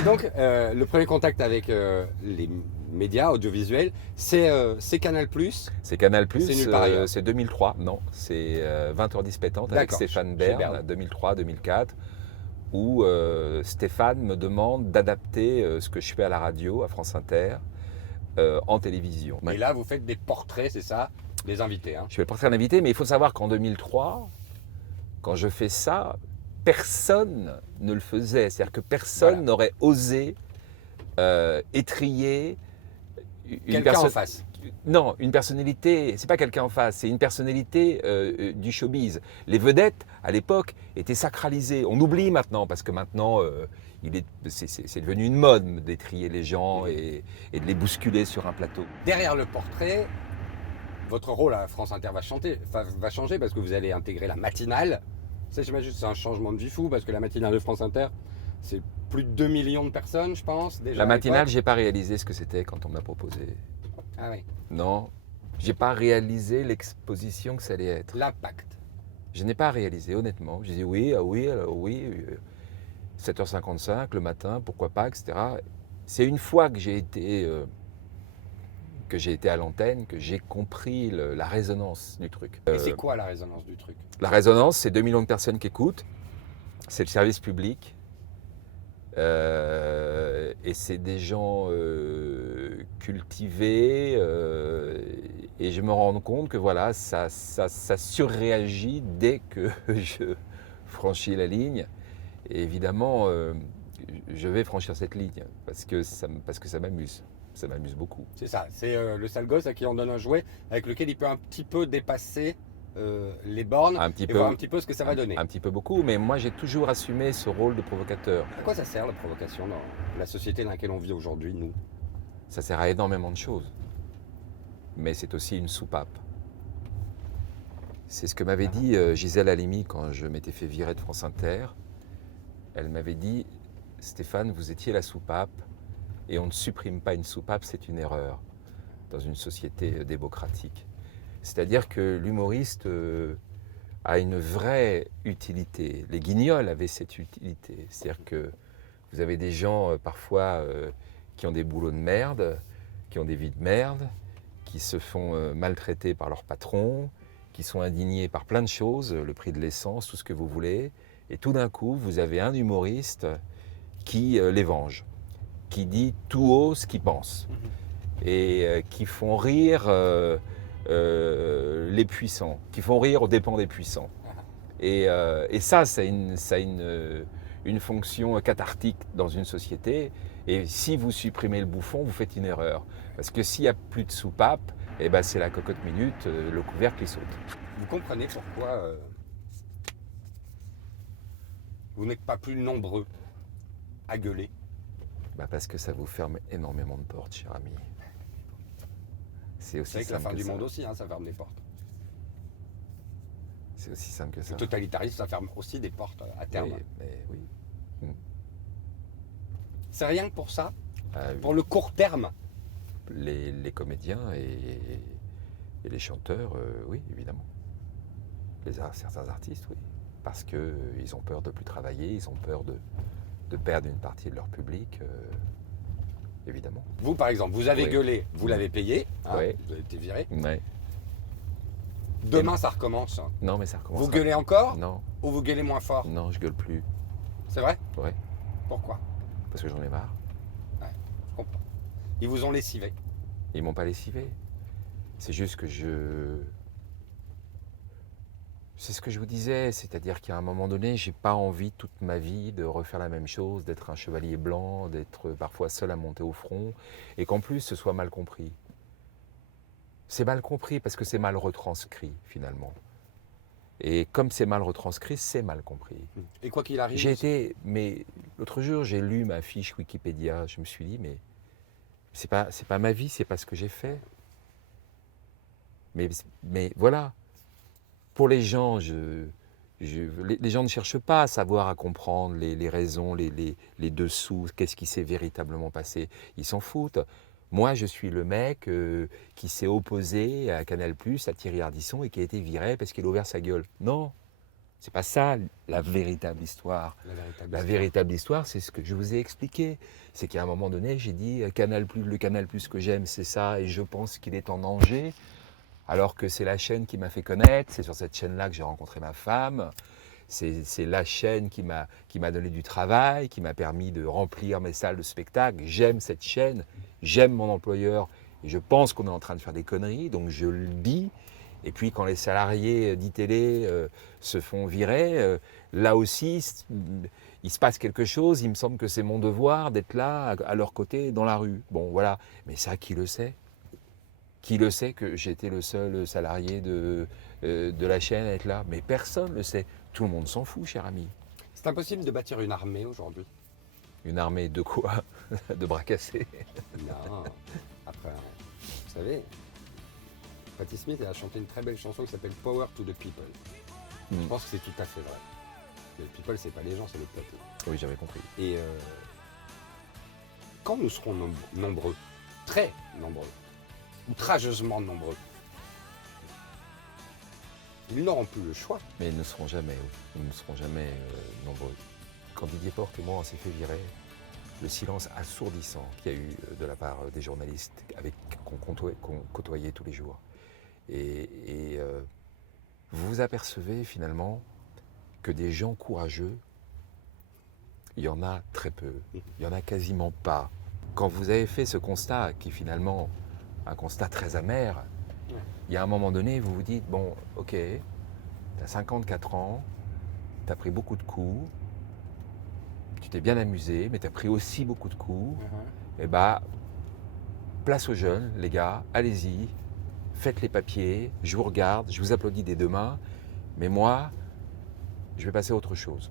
Et donc, le premier contact avec les médias audiovisuels, c'est Canal+. C'est Canal+, C'est nulle part ailleurs. c'est 2003, non, c'est 20h10 pétantes avec D'accord, Stéphane chez Bern, Bern. 2003-2004, où Stéphane me demande d'adapter ce que je fais à la radio, à France Inter, en télévision. Et là, vous faites des portraits, c'est ça, des invités. Hein. Je fais le portrait d'invité, mais il faut savoir qu'en 2003, quand je fais ça, personne ne le faisait. C'est-à-dire que personne Voilà. n'aurait osé étrier Quelqu'un en face. Non, une personnalité, c'est pas quelqu'un en face, c'est une personnalité du showbiz. Les vedettes, à l'époque, étaient sacralisées. On oublie maintenant, parce que maintenant, c'est devenu une mode d'étrier les gens et de les bousculer sur un plateau. Derrière le portrait, votre rôle à France Inter va changer parce que vous allez intégrer la matinale. Ça, j'imagine, c'est un changement de vie fou parce que la matinale de France Inter, c'est plus de 2 millions de personnes, je pense. Déjà La à matinale, l'époque. j'ai pas réalisé ce que c'était quand on m'a proposé. Ah oui. Non, j'ai pas réalisé l'exposition que ça allait être. L'impact. Je n'ai pas réalisé, honnêtement. J'ai dit oui, ah oui, alors oui, 7h55 le matin, pourquoi pas, etc. C'est une fois que j'ai été à l'antenne que j'ai compris la résonance du truc. Et c'est quoi la résonance du truc? La résonance, c'est 2 millions de personnes qui écoutent, c'est le service public, et c'est des gens cultivés, et je me rends compte que voilà, ça surréagit dès que je franchis la ligne. Et évidemment, je vais franchir cette ligne parce que ça m'amuse. Ça m'amuse beaucoup. C'est ça, c'est le sale gosse à qui on donne un jouet avec lequel il peut un petit peu dépasser les bornes Un petit et peu, voir un petit peu ce que ça va donner. un petit peu beaucoup, mais moi j'ai toujours assumé ce rôle de provocateur. À quoi ça sert la provocation dans la société dans laquelle on vit aujourd'hui, nous? Ça sert à énormément de choses, mais c'est aussi une soupape. C'est ce que m'avait dit Gisèle Halimi quand je m'étais fait virer de France Inter. Elle m'avait dit, Stéphane, vous étiez la soupape, et on ne supprime pas une soupape, c'est une erreur dans une société démocratique. C'est-à-dire que l'humoriste a une vraie utilité. Les Guignols avaient cette utilité. C'est-à-dire que vous avez des gens parfois qui ont des boulots de merde, qui ont des vies de merde, qui se font maltraiter par leur patron, qui sont indignés par plein de choses, le prix de l'essence, tout ce que vous voulez. Et tout d'un coup, vous avez un humoriste qui les venge, qui dit tout haut ce qu'il pense, et qui font rire les puissants, qui font rire aux dépens des puissants. Et ça a une fonction cathartique dans une société. Et si vous supprimez le bouffon, vous faites une erreur. Parce que s'il n'y a plus de soupape, eh ben c'est la cocotte minute, le couvercle qui saute. Vous comprenez pourquoi vous n'êtes pas plus nombreux à gueuler? Bah parce que ça vous ferme énormément de portes, cher ami. C'est C'est aussi vrai que la simple fin que du ça. monde aussi, hein, ça ferme des portes. C'est aussi simple que ça. Le totalitarisme, ça ferme aussi des portes à terme. Mais oui. C'est rien que pour ça, Ah, pour le court terme. les comédiens et les chanteurs, oui, évidemment. Certains artistes, oui. Parce qu'ils ont peur de ne plus travailler, ils ont peur de perdre une partie de leur public, évidemment. Vous, par exemple, vous avez Oui. gueulé, vous l'avez payé, hein, Oui. vous avez été viré. Ouais. Demain, ça recommence. Hein. Non, mais ça recommence. Vous gueulez encore Non, ou vous gueulez moins fort? non, je gueule plus. C'est vrai? Ouais, Pourquoi? parce que j'en ai marre. Je comprends. Ils vous ont lessivé. Ils m'ont pas lessivé. C'est juste que c'est ce que je vous disais, c'est-à-dire qu'à un moment donné, j'ai pas envie toute ma vie de refaire la même chose, d'être un chevalier blanc, d'être parfois seul à monter au front, et qu'en plus ce soit mal compris. C'est mal compris parce que c'est mal retranscrit finalement. Et comme c'est mal retranscrit, c'est mal compris. Et quoi qu'il arrive, Mais l'autre jour, j'ai lu ma fiche Wikipédia, je me suis dit, mais c'est pas ma vie, c'est pas ce que j'ai fait. Mais voilà. Pour les gens, les gens ne cherchent pas à savoir, à comprendre les raisons, les dessous, qu'est-ce qui s'est véritablement passé. Ils s'en foutent. Moi, je suis le mec qui s'est opposé à Canal+, à Thierry Ardisson et qui a été viré parce qu'il a ouvert sa gueule. Non, C'est pas ça la véritable histoire. La véritable La histoire. véritable histoire, c'est ce que je vous ai expliqué. C'est qu'à un moment donné, j'ai dit Canal+, le Canal+ que j'aime, c'est ça, et je pense qu'il est en danger, alors que c'est la chaîne qui m'a fait connaître, c'est sur cette chaîne-là que j'ai rencontré ma femme, c'est la chaîne qui m'a donné du travail, qui m'a permis de remplir mes salles de spectacle. J'aime cette chaîne, j'aime mon employeur, et je pense qu'on est en train de faire des conneries, donc je le dis. Et puis quand les salariés d'ITélé se font virer, là aussi, il se passe quelque chose. Il me semble que c'est mon devoir d'être là, à leur côté, dans la rue. Bon, voilà. Mais ça, qui le sait? Qui le sait que j'étais le seul salarié de la chaîne à être là? Mais personne ne le sait. Tout le monde s'en fout, cher ami. C'est impossible de bâtir une armée aujourd'hui. Une armée de quoi? De bras cassés. Non. Après, vous savez, Patti Smith elle a chanté une très belle chanson qui s'appelle Power to the People. Je pense que c'est tout à fait vrai. Le people, c'est pas les gens, c'est le peuple. Oui, j'avais compris. Et quand nous serons nombreux, très nombreux, outrageusement nombreux, ils n'auront plus le choix. Mais ils ne seront jamais, nombreux. Quand Didier Porte et moi on s'est fait virer, le silence assourdissant qu'il y a eu de la part des journalistes qu'on côtoyait tous les jours. Et vous vous apercevez finalement que des gens courageux, il y en a très peu, il n'y en a quasiment pas. Quand vous avez fait ce constat, qui est finalement un constat très amer, il y a un moment donné, vous vous dites, bon, ok, tu as 54 ans, tu as pris beaucoup de coups, tu t'es bien amusé, mais tu as pris aussi beaucoup de coups, et bah, place aux jeunes, les gars, allez-y, faites les papiers, je vous regarde, je vous applaudis des deux mains, mais moi, je vais passer à autre chose.